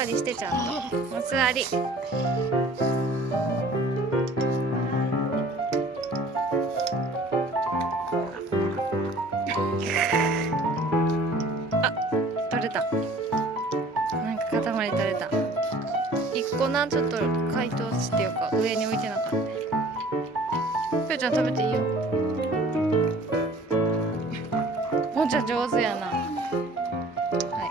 座りしてちゃんとお座り。あ、取れた。なんか塊取れた。1個な、ちょっと解凍してよか上に置いてなかった。ぴょうちゃん食べていいよ。もんちゃん上手やな。はい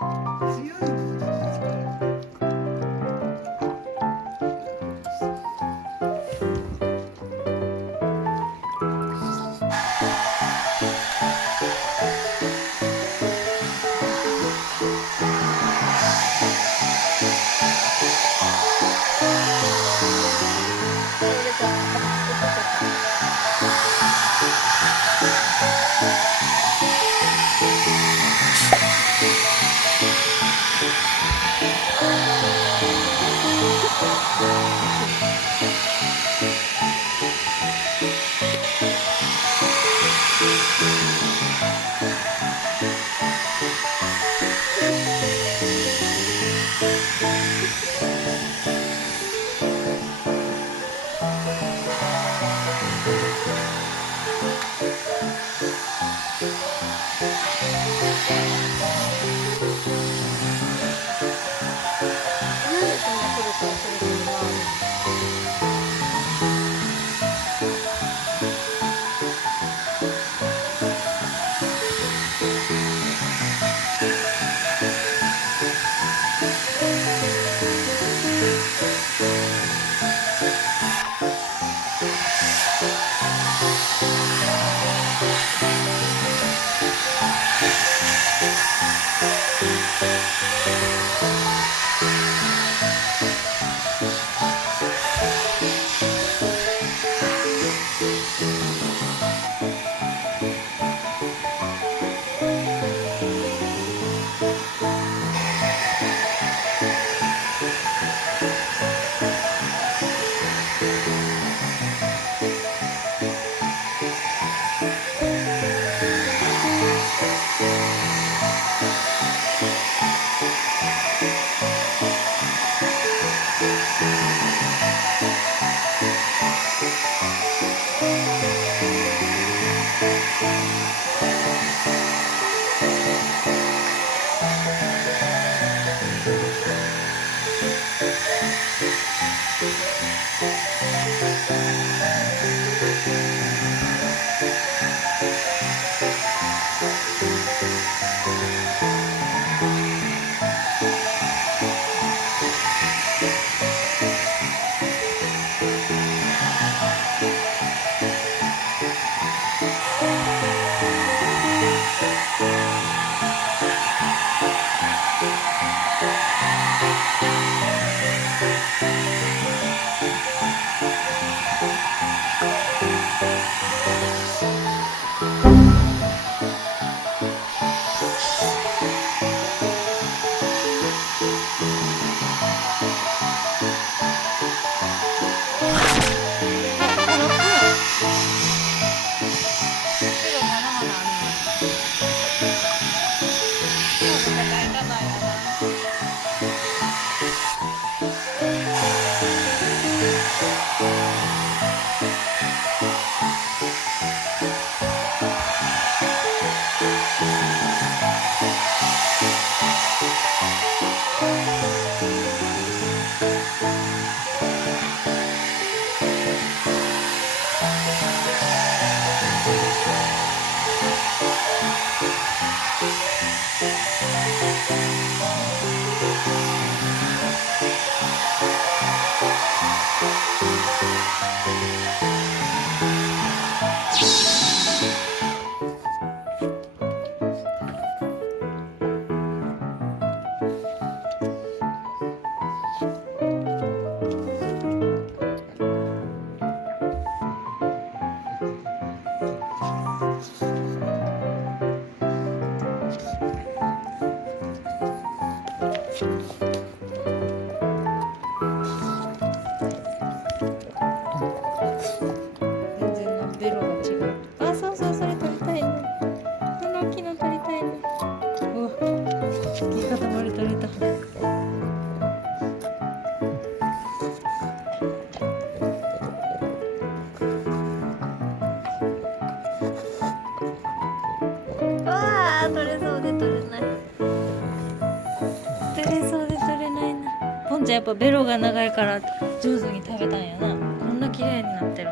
れそうで取れないな。ポンちゃんやっぱベロが長いから上手に食べたんやな。こんな綺麗になってる。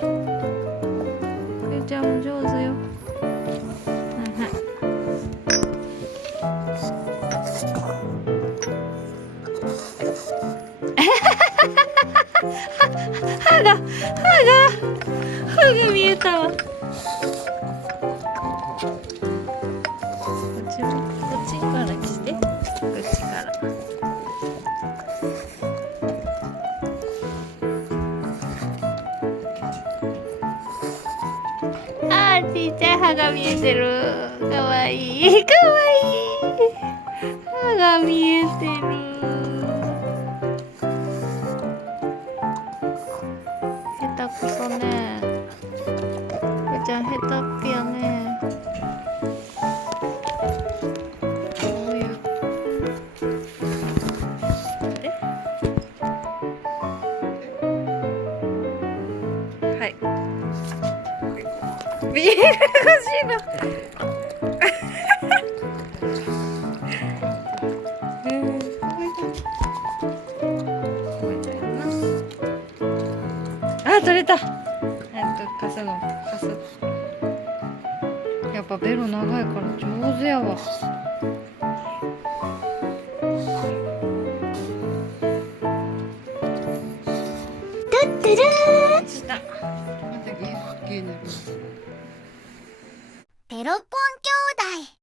くーちゃんも上手よ。歯が見えたわ。こっちから来て、こっちから。あー、ちっちゃい歯が見えてる。かわいい、かわいい。歯が見えてる。下手くそね。くーちゃん下手っぴやね。こういう。はい。ビール欲しいの。あ、取れた。貸すの、貸す。やっぱベロ長いから上手やわ。トゥットゥルー。した。ペロポン兄弟